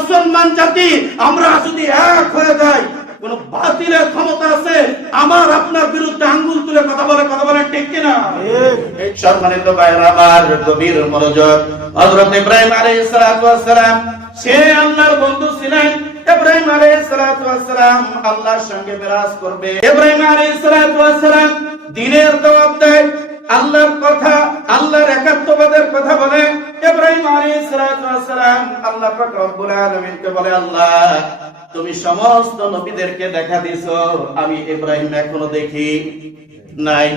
মুসলমান জাতি আমরা যদি এক হয়ে যাই, কোন বাতিলের ক্ষমতা আছে আমার আপনার বিরুদ্ধে আঙ্গুল তুলে কথা বলে ঠিক কিনা? এই সম্মানিত ভাইরা আমার, গভীর মনোযোগ। হযরত ইব্রাহিম আলাইহিস সালাতু ওয়াস সালাম সে আল্লাহর বন্ধু ছিলেন। ইব্রাহিম আলাইহিস সালাতু ওয়াস সালাম আল্লাহর সঙ্গে বিরাজ করবে। ইব্রাহিম আলাইহিস সালাতু ওয়াস সালাম দ্বীনের দাওয়াত দেয়, আল্লাহর কথা, আল্লাহর একাত্মবাদের কথা বলে। ইব্রাহিম আলাইহিস সালাতু ওয়াস সালাম আল্লাহ পাক রব্বুল আলামিনকে বলে, আল্লাহ তুমি সমস্ত নবীদেরকে দেখা দিছো, আমি ইব্রাহিম এখনো দেখি নাই,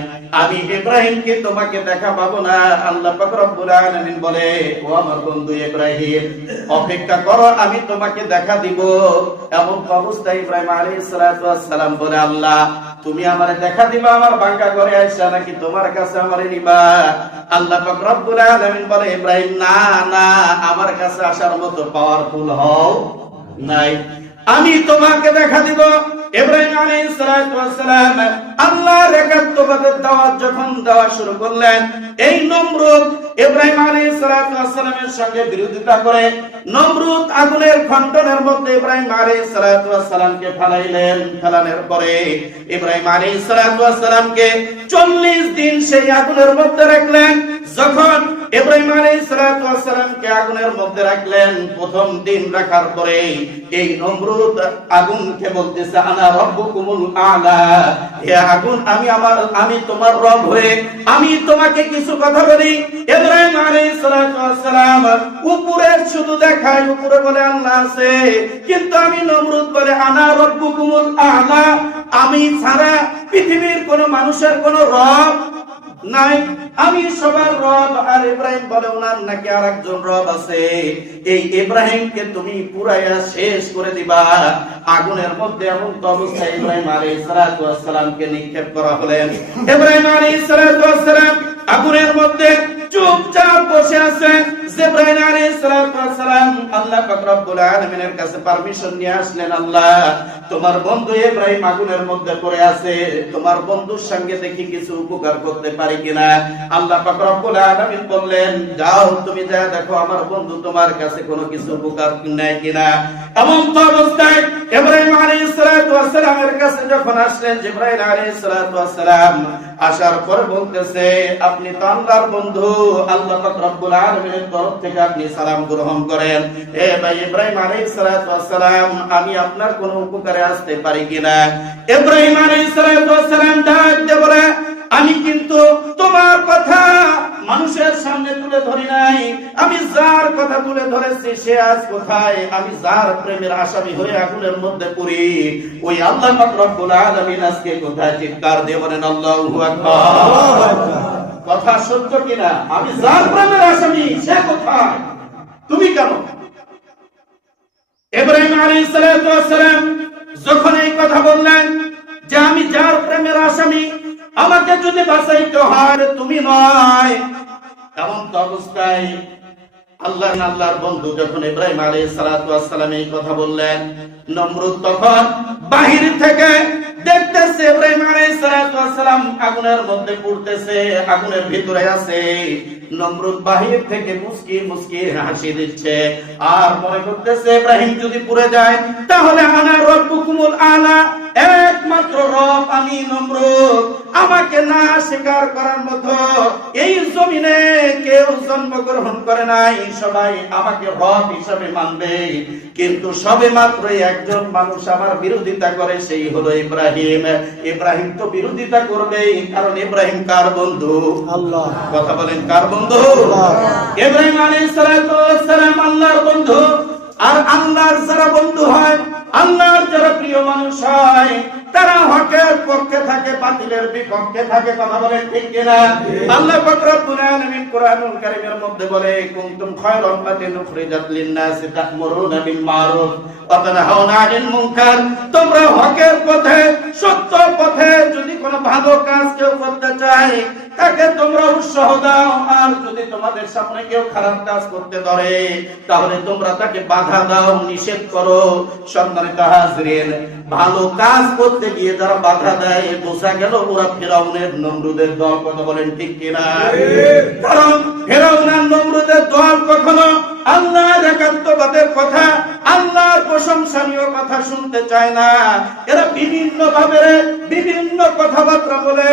আমি ইব্রাহিমকে তোমাকে দেখা পাবো না। আল্লাহ পাক রব্বুল আলামিন বলে, ও আমার বন্ধু ইব্রাহিম, অপেক্ষা করো, আমি তোমাকে দেখা দিব। এমন অবস্থায় ইব্রাহিম আলাইহিস সালাতু ওয়াস সালাম বলে, আল্লাহ তুমি আমারে দেখা দিবা আমার বাঙ্কা ঘরে আইসা, নাকি তোমার কাছে আমারে নিবা? আল্লাহ পাক রব্বুল আলামিন বলে, ইব্রাহিম না না, আমার কাছে আসার মতো পাওয়ারফুল হও নাই, আমি তোমাকে দেখা দিব। ইব্রাহিম আলাইহিস সালাতু ওয়াস সালাম আল্লাহর একাত্মবাদের দাওয়াত যখন দেওয়া শুরু করলেন, এই নমরুদ ইব্রাহিম আলাইহিস সালাতু ওয়াস সালামের সঙ্গে বিরোধিতা করে নমরুদ আগুনের খণ্ডনের মধ্যে ইব্রাহিম আলাইহিস সালাতু ওয়াস সালামকে ফেলাইলেন। ফেলানোর পরে ইব্রাহিম আলাইহিস সালাতু ওয়াস সালামকে 40 দিন সেই আগুনের মধ্যে রাখলেন। যখন ইব্রাহিম আলাইহিস সালাতু ওয়াস সালামকে আগুনের মধ্যে রাখলেন, প্রথম দিন রাখার পরে এই নমরুদ আগুনকে বলতেছে, আনা রব্বুকুমুল আলা, হে আগুন, আমি তোমার রব হয়ে আমি তোমাকে কিছু কথা বলি। ইব্রাহিম আলাইহিস সালাতু ওয়াস সালাম উপরে শুধু দেখায়, উপরে বলে আল্লাহ আছে, কিন্তু আমি নমরুদ বলে আনা রব্বুকুমুল আলা, আমি ছাড়া পৃথিবীর কোন মানুষের কোন রব নাই, আমি সবার রব। আর ইব্রাহিম বলে ওনার নাকি আরেকজন রব আছে। এই ইব্রাহিমকে তুমি পুরাইয়া শেষ করে দিবা আগুনের মধ্যে। এমন অবস্থায় ইব্রাহিম আলাইহিস সালাতু ওয়াস সালামকে নিক্ষেপ করা হলেন। ইব্রাহিম আলাইহিস সালাতু ওয়াস সালাম আগুনের মধ্যে চুপচাপ বসে আছে। জিবরাইল আলাইহিস সালাতু ওয়াস সালাম আল্লাহ পাক রব্বুল আলামিনের কাছে পারমিশন নিয়ে আসলেন, আল্লাহ তোমার বন্ধু ইব্রাহিম আগুনের মধ্যে পড়ে আছে, তোমার বন্ধুর সঙ্গে দেখি কিছু উপকার করতে পারি কিনা। আল্লাহ পাক রব্বুল আলামিন বললেন, যাও তুমি যা দেখো আমার বন্ধু তোমার কাছে কোনো কিছু উপকার নেয় কিনা। এমন অবস্থায় ইব্রাহিম আলাইহিস সালাতু ওয়াস সালামের কাছে যখন আসলেন, জিবরাইল আলাইহিস সালাতু ওয়াস সালাম আসার পরে বলতেছে, আপনি তো আল্লাহর বন্ধু, আল্লাহ পাক রব্বুল আলামিনের তরফ থেকে আপনি সালাম গ্রহণ করেন। হে ভাই ইব্রাহিম আলাইহিস সালাতু ওয়াস সালাম, আমি আপনার কোনো উপকারে আসতে পারি কিনা? ইব্রাহিম আলাইহিস সালাতু ওয়াস সালাম ডাক দিয়ে বলে, আমি কিন্তু তোমার কথা মানুষের সামনে তুলে ধরি নাই, আমি যার কথা তুলে ধরেছি সে আজ কোথায়? আমি যার প্রেমের আসামি হয়ে আগুনের মধ্যে পড়ি, ওই আল্লাহ পাক রব্বুল আলামিন আজকে কোথায়? চিৎকার দিয়ে বলেন আল্লাহু আকবার। কথা সত্য কিনা? আমি যার প্রেমের আসামি সে কোথায়? তুমি কেন? ইব্রাহিম আলাইহিস সালাতু ওয়াস সালাম যখন এই কথা বললেন যে আমি যার প্রেমের আসামি, আমাকে যদি বাঁচাইতে হয় তুমি নয়, এমন তো অবস্থায় আল্লাহর বন্ধু যখন ইব্রাহিম আলাইহিস সালাতু ওয়াস সালাম এই কথা বললেন, নমরুদ তখন বাহির থেকে দেখতেছে ইব্রাহিম আলাইহিস সালাতু ওয়াস সালাম আগুনের মধ্যে পড়তেছে, আগুনের ভিতরে আছে। নমরুদ বাহির থেকে মুস্কি মুস্কি হাসি দিচ্ছে আর মনে করতেছে, ইব্রাহিম যদি পুড়ে যায় তাহলে আনা রব্বুকুমুল আলা, একমাত্র রব আমি নমরুদ, আমাকে না স্বীকার করার মতো এই জমিনে কেউ জন্মগ্রহণ করে নাই, সবাই আমাকে রব হিসাবে মানবে, কিন্তু সবে মাত্র একজন মানুষ আমার বিরোধিতা করে, সেই হলো ইব্রাহিম। ইব্রাহিম তো বিরোধিতা করবেই, কারণ ইব্রাহিম কার বন্ধু? আল্লাহ। কথা বলেন, কার বন্ধু? ইব্রাহিম আলাইহিস সালাতু ওয়াস সালাম আল্লাহর বন্ধু। আর আল্লাহর যারা বন্ধু হয়, আল্লাহর যারা প্রিয় মানুষ হয়, তারা হকের পক্ষে থাকে, বাতিলের বিপক্ষে থাকে। কথা বলেন ঠিক কিনা? আল্লাহ পাক রব্বুল আলামিন কোরআনুল কারীমের মধ্যে বলে, কুনতুম খায়রা উম্মাতিন উখরিজাত লিন-নাসি তা'মুরুনা বিল মা'রুফ ওয়া তানহাউনা আনিল মুনকার। তোমরা হকের পথে, সত্য পথে যদি কোনো ভালো কাজ কেউ করতে চায় তাকে তোমরা উৎসাহ দাও, আর যদি তোমাদের সামনে কেউ খারাপ কাজ করতে ধরে তাহলে তোমরা তাকে বাধা দাও, নিষেধ করো। সম্মানিত হাজরিন, ভালো কাজ করতে গিয়ে যারা বাধা দেয়, বোঝা গেল ওরা ফিরআউনের নমরুদের দল। কথা বলেন ঠিক কিনা? কারণ ফিরআউন আর নমরুদের দল কখনো আল্লাহর একাত্মবাদের কথা, শুনতে চায় না। এরা বিভিন্ন ভাবে বিভিন্ন কথাবার্তা বলে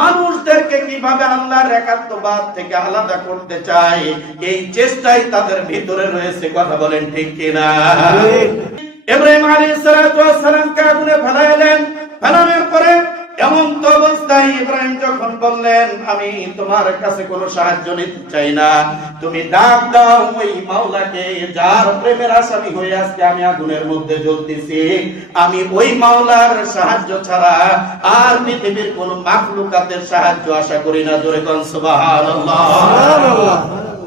মানুষদেরকে কিভাবে আল্লাহর একাত্মবাদ থেকে আলাদা করতে চায়, এই চেষ্টাই তাদের ভিতরে রয়েছে। কথা বলেন ঠিক কিনা? ইব্রাহিম আলাইহিস সালাতু ওয়াস সালামকে আগুনে ফেলাইলেন। ফেলানোর পরে এমন তো অবস্থায় ইব্রাহিম যখন বললেন, আমি তোমার কাছে কোনো সাহায্য নিতে চাই না, তুমি ডাক দাও ওই মাওলাকে যার প্রেমের আসামি হয়ে আজকে আমি আগুনের মধ্যে জ্বলতেছি। আমি ওই মাওলার সাহায্য ছাড়া আর পৃথিবীর কোন মাখলুকাতের সাহায্য আশা করি না। জোরে কোন সুবহানাল্লাহ।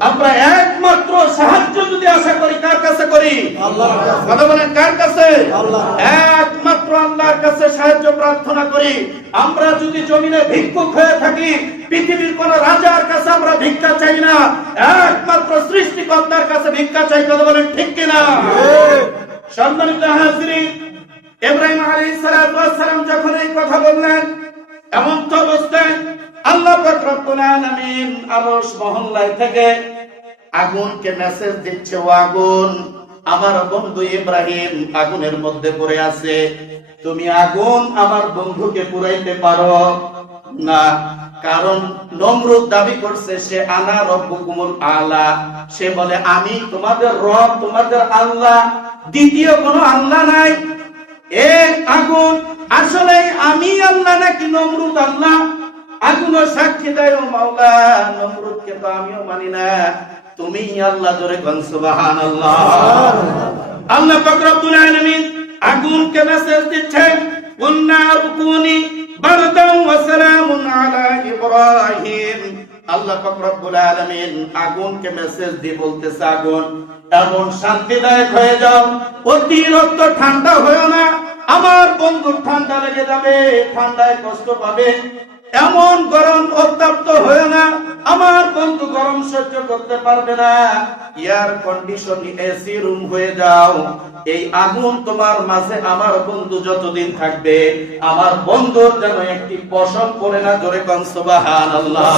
আমরা একমাত্র সাহায্য যদি আশা করি কার কাছে করি? আল্লাহর কাছে। কথা বলেন কার কাছে? আল্লাহ। একমাত্র আল্লাহর কাছে সাহায্য প্রার্থনা করি। আমরা যদি জমিনে ভিক্ষুক হয়ে থাকি, পৃথিবীর কোন রাজার কাছে আমরা ভিক্ষা চাই না, একমাত্র সৃষ্টিকর্তার কাছে ভিক্ষা চাই। কথা বলেন ঠিক কিনা? সম্মানিত হাজিরিন, ইব্রাহিম আলাইহিস সালাতু ওয়াস সালাম যখন এই কথা বললেন, এমন তো অবস্থায় আল্লাহ পাক রব্বুল আলামিন আরশ মহল্লায় থেকে আগুনকে মেসেজ দিচ্ছে, ও আগুন, আমার বন্ধু ইব্রাহিম আগুনের মধ্যে পড়ে আছে, তুমি আগুন আমার বন্ধুকে পুরাইতে পারো না। কারণ নমরুদ দাবি করছে সে আনা রব্বুকুমুল আলা, সে বলে আমি তোমাদের রব, তোমাদের আল্লাহ, দ্বিতীয় কোনো আল্লাহ নাই। এই আগুন আসলে আমি আল্লাহ নাকি নমরুদ আল্লাহ? আগুনও সাক্ষী দেয়, ও মাওলা, নমরুদকে তো আমিও মানি না, তুমি আল্লাহ। জোরে কোন সুবহানাল্লাহ। আল্লাহ পাক রব্বুল আলামিন আগুনকে মেসেজ দিচ্ছেন, ওয়ান্নারু কুনি বারদান ওয়া সালামুন আলা ইব্রাহিম। আল্লাহ পাক রব্বুল আলামিন আগুনকে মেসেজ দিয়ে বলতেছে, আগুন এমন শান্তিদায়ক হয়ে যাও, অতিরিক্ত ঠান্ডা হয়ো না, আমার বন্ধু ঠান্ডা লেগে যাবে, ঠান্ডায় কষ্ট পাবে। এমন গরম উত্তপ্ত হয়ে না, আমার বন্ধু গরম সহ্য করতে পারবে না, এয়ার কন্ডিশন এসি রুম হয়ে যাও। এই আগুন তোমার মাঝে আমার বন্ধু যতদিন থাকবে, আমার বন্ধুর যেন একটি পশম পড়ে না। জোরে কোন সুবহানাল্লাহ।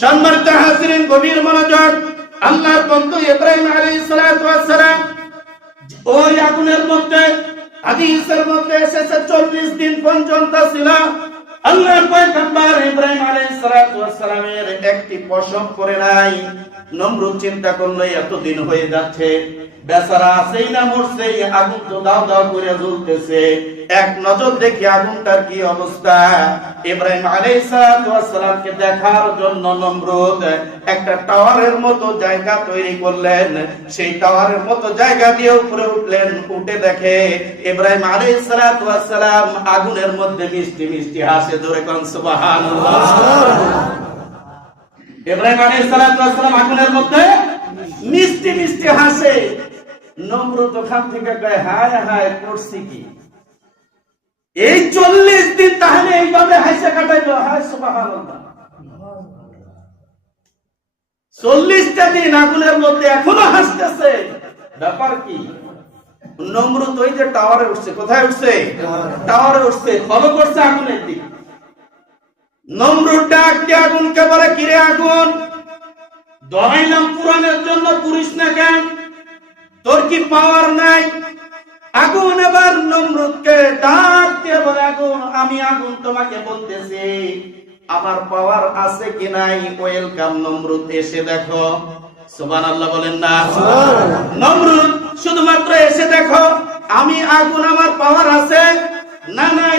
সম্মানিত হাজিরিন, গভীর মনোযোগ। আল্লাহর বন্ধু ইব্রাহিম আলাইহিস সালাতু ওয়াস সালাম ওই আগুনের মধ্যে, হাদিসের মধ্যে এসেছে 40 দিন পর্যন্ত ছিল। আল্লাহর পয়গম্বর ইব্রাহিম আলাইহিস সালাতু ওয়াস সালামের একটি পশম পড়ে নাই। নমরুদ চিন্তা করলো এতদিন হয়ে যাচ্ছে, বেচারা আছেই না মরছে, আগুন তো দাও দাও করে জ্বলতেছে, এক নজর দেখি আগুনটার কি অবস্থা। ইব্রাহিম আলাইহিস সালাতু ওয়াস সালামকে দেখার জন্য নমরুদ একটা টাওয়ারের মতো জায়গা তৈরি করলেন। সেই টাওয়ারের মতো জায়গা দিয়ে উপরে উঠলেন। উঠে দেখে ইব্রাহিম আলাইহিস সালাতু ওয়াস সালাম আগুনের মধ্যে মিষ্টি মিষ্টি হাসে। জোরে কোন সুবহানাল্লাহ। ইব্রাহিম আলাইহিস সালাতু ওয়াস সালাম আগুনের মধ্যে মিষ্টি মিষ্টি হাসে। নমরুদ ওখান থেকে কয়, হায় হায়, করছি কি? এই 40 দিন তাহলে এইভাবে হাসে কাটাইলো? হায় সুবহানাল্লাহ। 40টা দিন আগুনের মধ্যে এখনো হাসতেছে, ব্যাপার কি? নমরুদ ওই যে টাওয়ারে উঠছে, কোথায় উঠছে? টাওয়ারে উঠছে, ফলো করছে আগুনের দিকে। নমরুদ ডাক দিয়ে আগুনকে বলে, কিরে আগুন, দহাইলাম পুরাণের জন্য পুরিস না কেন? তোর কি পাওয়ার নাই? আগুন এবার নমরুদকে ডাক দিয়ে বলে, আগুন, আমি আগুন তোমাকে বলতেছি আমার পাওয়ার আছে কি নাই। ওয়েলকাম নমরুদ, এসে দেখো। সুবহানাল্লাহ বলেন না? নমরুদ শুধুমাত্র এসে দেখো, আমি আগুন, আমার পাওয়ার আছে না নাই?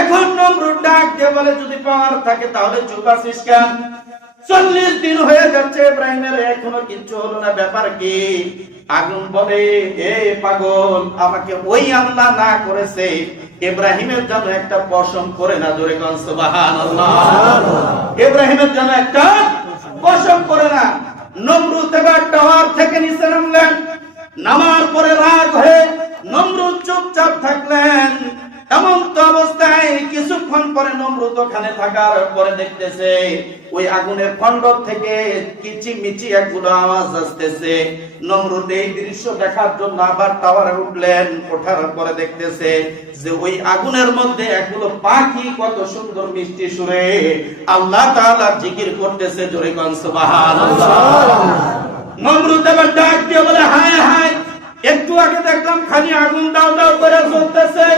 এখন নমরুদ ডাক দিয়ে বলে, যদি পাওয়ার থাকে তাহলে চুপ আছিস কেন? 40 দিন হয়ে যাচ্ছে ইব্রাহিমের এখনো কিচ্ছু হলো না, ব্যাপার কি? আগুন বলে, এ পাগল, আমাকে ওই আল্লাহ না করেছে ইব্রাহিমের জন্য একটা পশম করে না। জোরে কোন সুবহানাল্লাহ। ইব্রাহিমের জন্য একটা পশম করে না। নমরুদ এবার টাওয়ার থেকে নিচে নামলেন। নামার পরে রাগ হয়ে নমরুদ চুপচাপ থাকলেন। এমন তো অবস্থায় কিছুক্ষণ পরে নমরুদ ওখানে থাকার পরে দেখতেছে ওই আগুনের খন্ড থেকে কিচিমিচি একগুলো আওয়াজ আসতেছে। নমরুদ এই দৃশ্য দেখার জন্য আবার টাওয়ারে উঠলেন। ওঠার পরে দেখতেছে যে ওই আগুনের মধ্যে একগুলো পাখি কত সুন্দর মিষ্টি সুরে আল্লাহ তাআলার জিকির করতেছে। জোরে কোন সুবহানাল্লাহ। নমরুদ এবার ডাক দিয়ে বলে, হায় হায়, একটু আগে দেখলাম খালি আগুন দাও দাও করে জ্বলতেছে,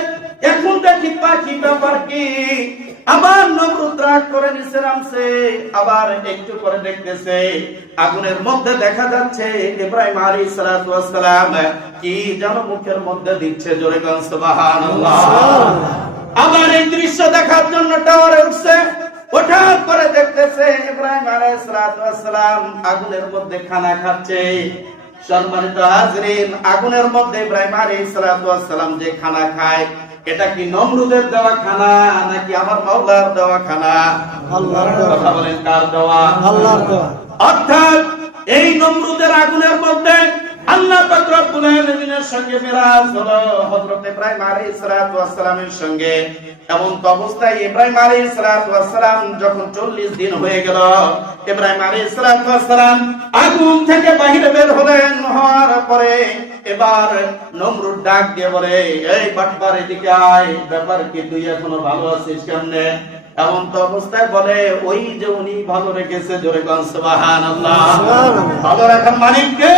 এখন দেখি পাখি ব্যাপার কি। আবার নমরুদ রাগ করে নিচে নামছে, আবার একটু করে দেখতেছে আগুনের মধ্যে দেখা যাচ্ছে ইব্রাহিম আলাইহিস সালাতু ওয়াস সালাম কি যেন মুখের মধ্যে দিচ্ছে, জোরে গান সুবহানাল্লাহ। আবার এই দৃশ্য দেখার জন্য টাওয়ারে উঠছে, ওঠার পরে দেখতেছে ইব্রাহিম আলাইহিস সালাতু ওয়াস সালাম আগুনের মধ্যে খানা খাচ্ছে। সম্মানিত হাজরিন, আগুনের মধ্যে ইব্রাহিম আলাইহিস সালাতু ওয়াস সালাম যে খানা খায়, এটা কি নমরুদের দেওয়া খানা নাকি আমার মাওলার দেওয়া খানা? আল্লাহর দেওয়া। কথা বলেন, কার দেওয়া? আল্লাহর দেওয়া। অর্থাৎ এই নমরুদের আগুনের মধ্যে আল্লাহ পাক রব্বুল আলামিনের সঙ্গে মিরাজ হলো হযরত ইব্রাহিম আলাইহিস সালাতু ওয়াস সালামের সঙ্গে। এমন তো অবস্থায় ইব্রাহিম আলাইহিস সালাতু ওয়াস সালাম যখন 40 দিন হয়ে গেল, ইব্রাহিম আলাইহিস সালাতু ওয়াস সালাম আগুন থেকে বাইরে বের হলেন। হওয়ার পরে এবার নমরুদ ডাক দিয়ে বলে, এই বাটবার এদিকে আয়, ব্যাপার কি, তুই এখনো ভালো আছিস কেমনে? এমন তো অবস্থায় বলে, ওই যে উনি ভালো রেখেছে, জোরে গান সুবহানাল্লাহ। ভালো রাখার মালিক কে?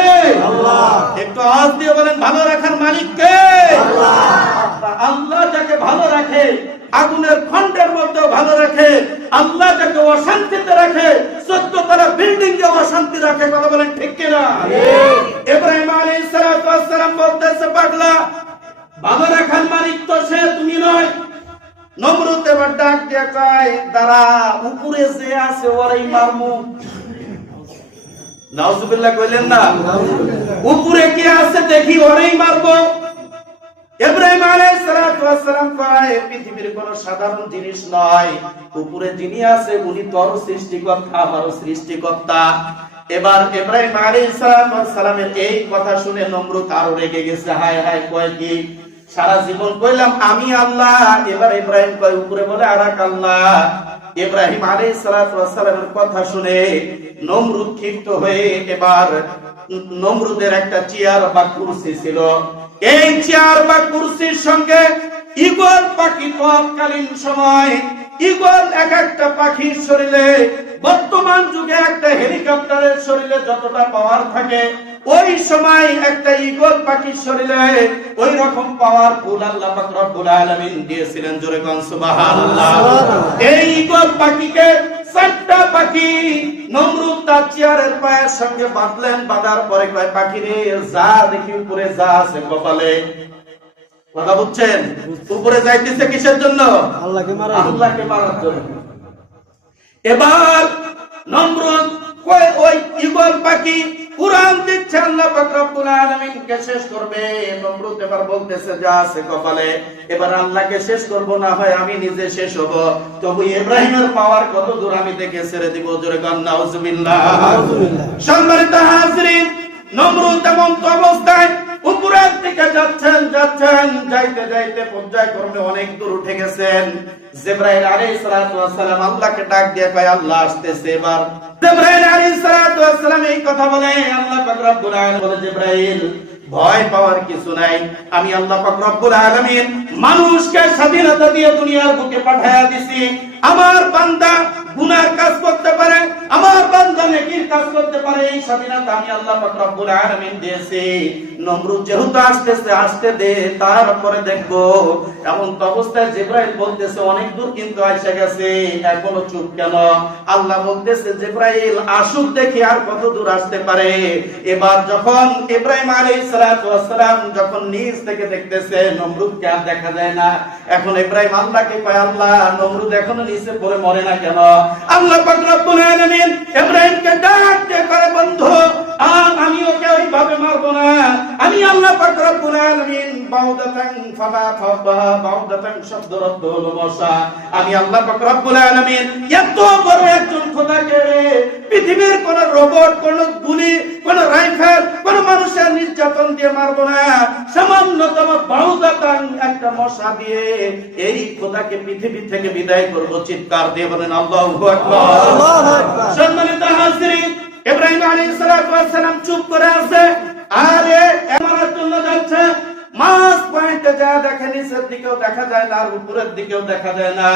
আল্লাহ। একটু আওয়াজ দিয়ে বলেন, ভালো রাখার মালিক কে? আল্লাহ। আল্লাহ যাকে ভালো রাখে, আগুনের খণ্ডের মধ্যে ভালো রাখে। আল্লাহ যাকে অশান্তিতে রাখে, 14 তলা বিল্ডিং এ অশান্তি রাখে। কথা বলেন ঠিক কিনা? ইব্রাহিম আলাইহিস সালাতু ওয়াস সালাম বলতেছে, পাগলা, ভালো রাখার মালিক তো সে, তুমি নয়। নমরুদ এবার ডাক দিয়ে কয়, দাঁড়া, উপরে যে আছে ওরাই মারমু। নাউজুবিল্লাহ কইলেন না? উপরে কে আছে দেখি, ওরাই মারবো। ইব্রাহিম আলাইহিস সালাতু ওয়াস সালাম কয়, পৃথিবীর কোন সাধারণ জিনিস নয়, উপরে যিনি আছে উনি তোর সৃষ্টিকর্তা, আমারও সৃষ্টিকর্তা। এবার ইব্রাহিম আলাইহিস সালাতু ওয়াস সালামের এই কথা শুনে নমরুদ আরো রেগে গেছে। হায় হায়, কয় কি, সারা জীবন কইলাম আমি আল্লাহ, এবার ইব্রাহিম কয় উপরে বলে আরেক আল্লাহ। ইব্রাহিম আলাইহিস সালাতু ওয়াস সালামের কথা শুনে নমরুদ ক্ষিপ্ত হয়ে, এবার নমরুদের একটা চেয়ার বা কুরসি ছিল, এই চেয়ার বা কুরসির সঙ্গে ঈগল পাখি, তৎকালীন সময় ঈগল এক একটা পাখির শরীরে, বর্তমান যুগে একটা হেলিকপ্টারের শরীরে যতটা পাওয়ার থাকে, ওই সময় একটা ঈগল পাখির শরীরে ওই রকম পাওয়ারফুল আল্লাহ পাক রব্বুল আলামিন দিয়েছিলেন। জোরে গান সুবহানাল্লাহ। এই ঈগল পাখিকে 4টা পাখি নমরুদ তার চেয়ারের পায়ের সঙ্গে বাঁধলেন। বাঁধার পরে কয়, পাখি রে, যা দেখি উপরে যা আছে কপালে। কথা বুঝছেন? উপরে যাইতেছে কিসের জন্য? আল্লাহকে মারার জন্য। এবার নমরুদ কয়, ওই ঈগল পাখি কুরআন দিচ্ছে আল্লাহ পাক রব্বুল আলামিনকে শেষ করবে। নমরুদ এবার বলতেছে, যা আছে কপালে, এবার আল্লাহকে শেষ করব, না হয় আমি নিজে শেষ হব। তবু ইব্রাহিমের পাওয়ার কত দূর আমি দেখে ছেড়ে দিব। জোরে গান নাউজুবিল্লাহ। সম্মানিত হাজরিন, নমরুদ এমন তো অবস্থায় উপরের দিকে যাচ্ছেন, যাইতে যাইতে পর্যায়ক্রমে অনেক দূর উঠে গেছেন। জিবরাইল আলাইহিস সালাতু ওয়াস সালাম আল্লাহকে ডাক দিয়ে কয়, আল্লাহ আসতেছে। এবার জিবরাইল আলাইহিস সালাতু ওয়াস সালাম এই কথা বলে, আল্লাহ পাক রব্বুল আলামিন বলে, জিবরাইল, ভয় পাওয়ার কিছু নাই, আমি আল্লাহ পাক রব্বুল আলামিন মানুষকে স্বাধীনতা দিয়ে দুনিয়ার বুকে পাঠায়া দিছি। আমার বান্দা গুনার কাজ করতে পারে, আমার বান্দা নেকির কাজ করতে পারে, এই স্বাধীনতা আমি আল্লাহ পাক রব্বুল আলামিন দিয়েছি। নমরুদ যেহেতু আসতেছে, আসতে দে, তারপরে দেখবো। এমন তো অবস্থায় জিবরাইল বলতেছে, অনেক দূর কিন্তু আইসা গেছে, এখনো চুপ কেন? আল্লাহ বলতেছে, জিবরাইল আসুক, দেখি আর কত দূর আসতে পারে। এবার যখন ইব্রাহিম আলাইহিস সালাতু ওয়াস সালাম যখন নিচ থেকে দেখতেছে নমরুদকে আর দেখা যায় না, এখন ইব্রাহিম আল্লাহকে কয়, আল্লাহ, নমরুদ এখনো নিচে পড়ে মরে না কেন? আল্লাহ পাক রব্বুল আলামিন ইব্রাহিমকে ডাক দিয়ে করে, বন্ধু, আমি ওকে ওইভাবে মারবো না। আমি আল্লাহ পাক রব্বুল আলামিন বাউদাতান ফালা ফাবাহা, বাউদাতান শব্দের অর্থ হলো মশা। আমি আল্লাহ পাক রব্বুল আলামিন এত বড় একজন খোদাকে পৃথিবীর কোন রোবট, কোন গুলি, কোন রাইফেল, কোন মানুষের নির্যাতন দিয়ে মারবো না। সামান্যতম বাউদাতান একটা মশা দিয়ে এই খোদাকে পৃথিবী থেকে বিদায় করব। চিৎকার দিয়ে বলেন আল্লাহু আকবার। আল্লাহু আকবার। সম্মানিত হাজরিন, ইব্রাহিম আলাইহিস সালাতু ওয়াস সালাম চুপ করে আছে। আরে আমার জন্য যাচ্ছে, মাছ পয়েন্টে যা দেখে নিচের দিকেও দেখা যায় না, আর উপরের দিকেও দেখা যায় না।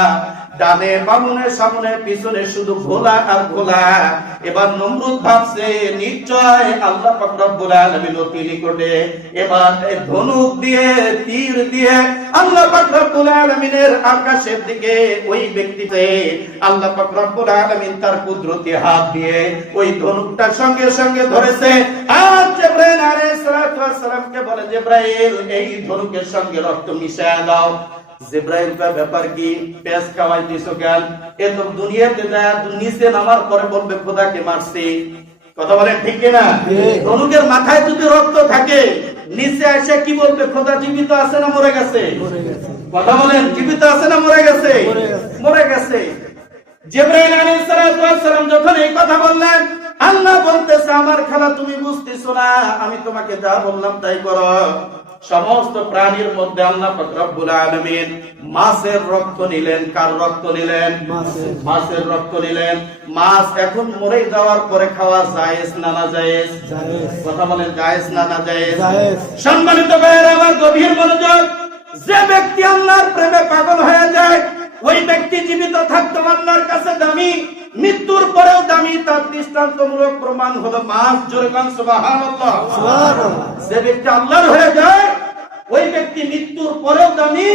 ডানে বামনে সামনে পিছনে শুধু ঘোলা আর ঘোলা। এবার নমরুদ ভাবছে নিশ্চয় আল্লাহ পাক রব্বুল আলামিন অতি নিকটে। এবার ধনুক দিয়ে তীর দিয়ে আল্লাহ পাক রব্বুল আলামিনের আকাশের দিকে ওই ব্যক্তিতে আল্লাহ পাক রব্বুল আলামিন তার কুদরতি হাত দিয়ে ওই ধনুকটা সঙ্গে সঙ্গে ধরেছে। আর জিবরাইল আলাইহিস সালামকে বলে, জিবরাইল এই ধনুকের সঙ্গে রক্ত মিশায়া দাও। জিবরাইল কা ব্যাপার কি, পেশ খাওয়াই দিছো কেন? এ তো দুনিয়াতে যায় নিচে নামার পরে বলবে খোদাকে মারছি। কথা বলেন ঠিক কি না? ধনুকের মাথায় যদি রক্ত থাকে নিচে এসে কি বলবে? খোদা জীবিত আছে না মরে গেছে? কথা বলেন, জীবিত আছে না মরে গেছে? মরে গেছে। জিবরাইল আলাইহিস সালাম যখন এই কথা বললেন, আল্লাহ বলতেছে আমার খেলা তুমি বুঝতেছো না, আমি তোমাকে যা বললাম তাই করো। সমস্ত প্রাণীর মধ্যে আল্লাহ পাক রব্বুল আলামিন মাছের রক্ত নিলেন। কার রক্ত নিলেন? মাছের রক্ত নিলেন। মাছ এখন মরে যাওয়ার পরে খাওয়া জায়েজ না না জায়েজ? কথা বলেন, জায়েজ না না জায়েজ? সম্মানিত ভাইয়েরা আমার, গভীর মনোযোগ। যে ব্যক্তি আল্লাহর প্রেমে পাগল হয়ে যায় ওই ব্যক্তি জীবিত থাকতে আল্লাহর কাছে দামি, মৃত্যুর পরেও দামি। তার দৃষ্টান্তমূলক প্রমাণ হলো মাছ। জোরে বলেন সুবহানাল্লাহ। যে ব্যক্তি আল্লাহর হয়ে যায় ওই ব্যক্তি মৃত্যুর পরেও দামি,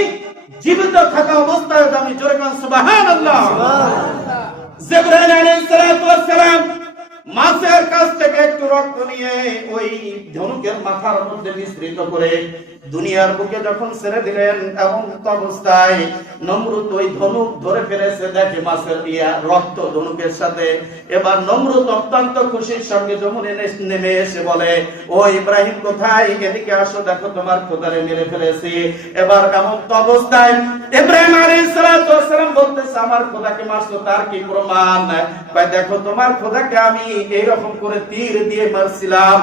জীবিত থাকা অবস্থায় দামি। জোরে বলেন সুবহানাল্লাহ। জিবরাইল আলাইহিস সালাম মাছের কাছ থেকে একটু রক্ত নিয়ে ওই ধনুকের মাথার মধ্যে মিশ্রিত করে দুনিয়ার বুকে যখন ছেড়ে দিলেন, এবং অবস্থায় নমরুদ ওই ধনুক ধরে ফেলেছে, দেখে মাছের রক্ত ধনুকের সাথে। এবার নমরুদ অত্যন্ত খুশির সঙ্গে যমুনে নেমে এসে বলে, ও ইব্রাহিম কোথায়? এদিকে আসো, দেখো তোমার খোদারে মেরে ফেলেছি। এবার এমন অবস্থায় ইব্রাহিম আলাইহিস সালাম বলতেছে, আমার খোদাকে মারছো, তার কি প্রমাণ? কয় দেখো তোমার খোদাকে আমি এইরকম করে তীর দিয়ে মারছিলাম,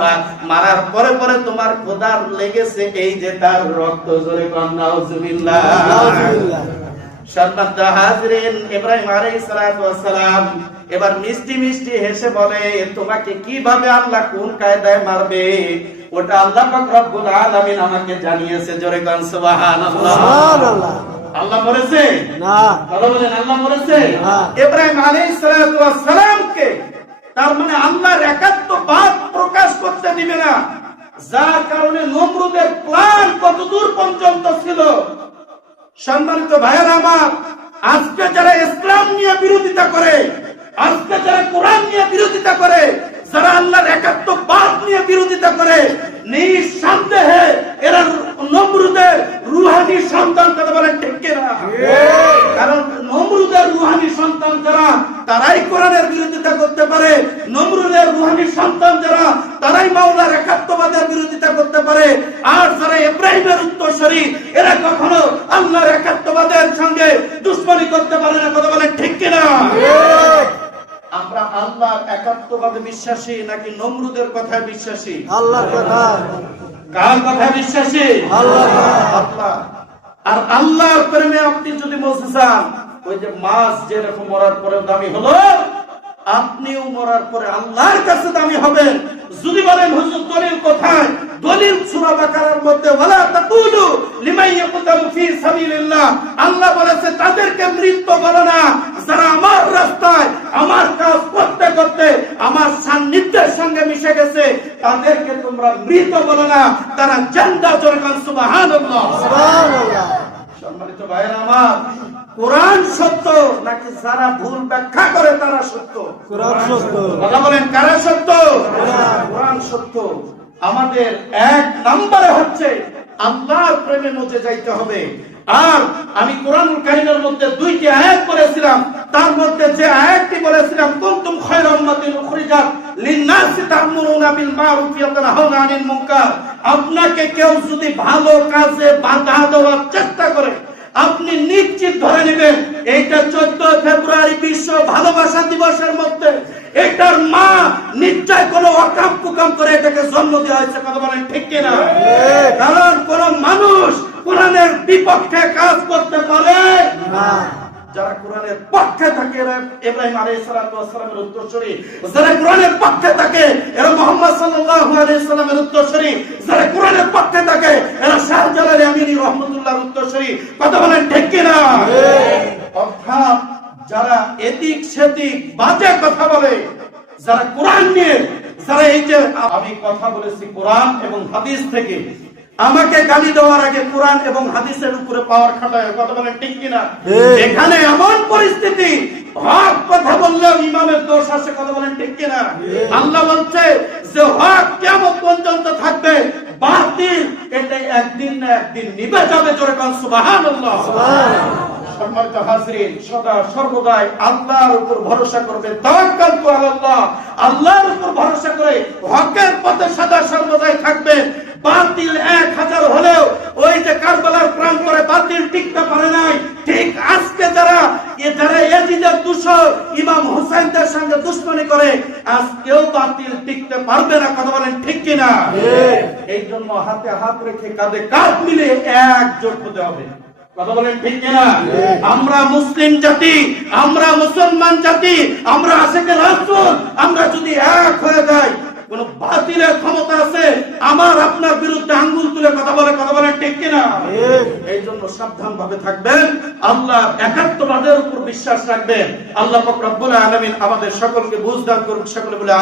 মারার পরে পরে তোমার খোদার লেগেছে এই যে তার রক্ত। জোরে কোন নাউজুবিল্লাহ। সম্মানিত হাজিরিন, ইব্রাহিম আলাইহিস সালাম এবার মিষ্টি মিষ্টি হেসে বলে, তোমাকে কিভাবে আল্লাহ কোন কায়দায় মারবে ওটা আল্লাহ পাক রব্বুল আলামিন আমাকে জানিয়েছে। জোরে কোন সুবহানাল্লাহ। সুবহানাল্লাহ। আল্লাহ বলেছে না? কথা বলেন, আল্লাহ বলেছে না। ইব্রাহিম আলাইহিস সালামকে তার মানে আল্লাহর একাত্মবাদ প্রকাশ করতে দিবে না, যার কারণে নমরুদের প্ল্যান কত দূর পর্যন্ত ছিল। সম্মানিত ভাইয়েরা আমার, আজকে যারা ইসলাম নিয়ে বিরোধিতা করে, আজকে যারা কোরআন নিয়ে বিরোধিতা করে, যারা আল্লাহর একাত্মবাদ নিয়ে বিরোধিতা করে, নিঃসন্দেহে এরা নমরুদের রুহানি সন্তান। কথা বলেন ঠিক কিনা? কারণ নমরুদের রুহানি সন্তান যারা, তারাই কোরআনের বিরোধিতা করতে পারে। নমরুদের রুহানি সন্তান যারা, তারাই মাওলার একাত্মবাদের বিরোধিতা করতে পারে। আর যারা ইব্রাহিমের উত্তরসূরি, এরা কখনো আল্লাহর একাত্মবাদের সঙ্গে দুশ্মনী করতে পারে না। কথা বলেন ঠিক কিনা? আমরা আল্লাহর একাত্মবাদে বিশ্বাসী নাকি নমরুদের কথায় বিশ্বাসী? আল্লাহর কথা। কার কথায় বিশ্বাসী? আল্লাহ। আর আল্লাহর প্রেমে আপনি যদি বলতে চান, ওই যে মাছ যেরকম মরার পরেও দামি হলো, আপনিও মরার পরে আল্লাহর কাছে দামি হবেন। যদি বলেন হুজুর দলিল কোথায়? দলিল সূরা বাকারার মধ্যে, ওয়ালা তাকুলু লিমান ইয়াকতালু ফি সাবিলিল্লাহ। আল্লাহ বলেছে তাদেরকে মৃত বলো না যারা আমার রাস্তায় আমার কাজ করতে করতে আমার সান্নিধ্যের সঙ্গে মিশে গেছে, তাদেরকে তোমরা মৃত বলো না, তারা জিন্দা। জোরে বলেন সুবহানাল্লাহ। সুবহানাল্লাহ। সম্মানিত ভাইরা আমার, কোরআন সত্য নাকি যারা ভুল ব্যাখ্যা করে তারা সত্য? কোরআন সত্য। কথা বলেন, কারা সত্য? কোরআন সত্য। আমাদের এক নম্বরে হচ্ছে আল্লাহর প্রেমে মজে যাইতে হবে। আর আমি কোরআনুল কারীমের মধ্যে দুইটি আয়াত পড়েছিলাম, তার মধ্যে যে আয়াতটি বলেছিলাম, কুনতুম খায়রা উম্মাতিন উখরিজাত লিন-নাসি তা'মুরুনা বিল মা'রুফি ওয়া তানহাউনা আনিল মুনকার। আপনাকে কেউ যদি ভালো কাজে বাধা দেওয়ার চেষ্টা করে, আপনি নিশ্চিত ধরে নেবেন এইটা 14 ফেব্রুয়ারি বিশ্ব ভালোবাসা দিবসের মধ্যে এটার মা নিশ্চয় কোনো অকাম কুকাম করে এটাকে জন্ম দেওয়া হয়েছে। কথা বলেন ঠিক কিনা? কারণ কোন মানুষ কোরআনের বিপক্ষে কাজ করতে পারে না। যারা কোরআনের পক্ষে থাকে এরা ইব্রাহিম আলাইহিস সালামের উত্তরসূরি, যারা কোরআনের পক্ষে থাকে এরা মুহাম্মদ সাল্লাল্লাহু আলাইহি সাল্লামের উত্তরসূরি, যারা কোরআনের পক্ষে থাকে এরা শাহজালাল আমিনী রাহমাতুল্লাহর উত্তরসূরি। কথা বলেন ঠিক কিনা? অর্থাৎ যারা এদিক সেদিক বাজে কথা বলে, যারা কোরআন নিয়ে, যারা এই যে আমি কথা বলেছি কোরআন এবং হাদিস থেকে, আমাকে গালি দেওয়ার আগে কোরআন এবং হাদিসের উপরে পাওয়ার খাটায়, কথা বলেন ঠিক কিনা? এখানে এমন পরিস্থিতি, হক কথা বললেও ইমামের দোষ আছে, কথা বলেন ঠিক কিনা? আল্লাহ বলছে যে হক কিয়ামত পর্যন্ত থাকবে, বাতিল এটা একদিন না একদিন নিভে যাবে। জোরে কান সুবহানাল্লাহ। সম্মানিত হাজরিন, সদা সর্বদাই আল্লাহর উপর ভরসা করবে, তাওয়াক্কালতু আলাল্লাহ, আল্লাহর উপর ভরসা করে হকের পথে সদা সর্বদাই থাকবে। বাতিল 1000 হলেও ওই যে কারবালার প্রান্তরে বাতিল টিকতে পারে নাই, ঠিক আজকে যারা ইয়াজিদের দূষর ইমাম হুসাইনদের সঙ্গে দুশমনি করে, আজকেও বাতিল টিকতে পারবে না, কথা বলেন ঠিক কিনা? এই জন্য হাতে হাত রেখে কাঁধে কাঁধ মিলে একজোট হতে হবে, কথা বলেন ঠিক কিনা? আমরা মুসলিম জাতি, আমরা মুসলমান জাতি, আমরা আশিকে রাসূল, আমরা যদি এক হয়ে যাই, কোন বাতিলের ক্ষমতা আছে আমার আপনার বিরুদ্ধে আঙ্গুল তুলে কথা বলেন ঠিক কিনা? এই জন্য সাবধান ভাবে থাকবেন, আল্লাহ একাত্মবাদের উপর বিশ্বাস রাখবেন। আল্লাহ পাক রব্বুল আলামিন আমাদের সকলকে বুঝ দান করুন, সকলে বলে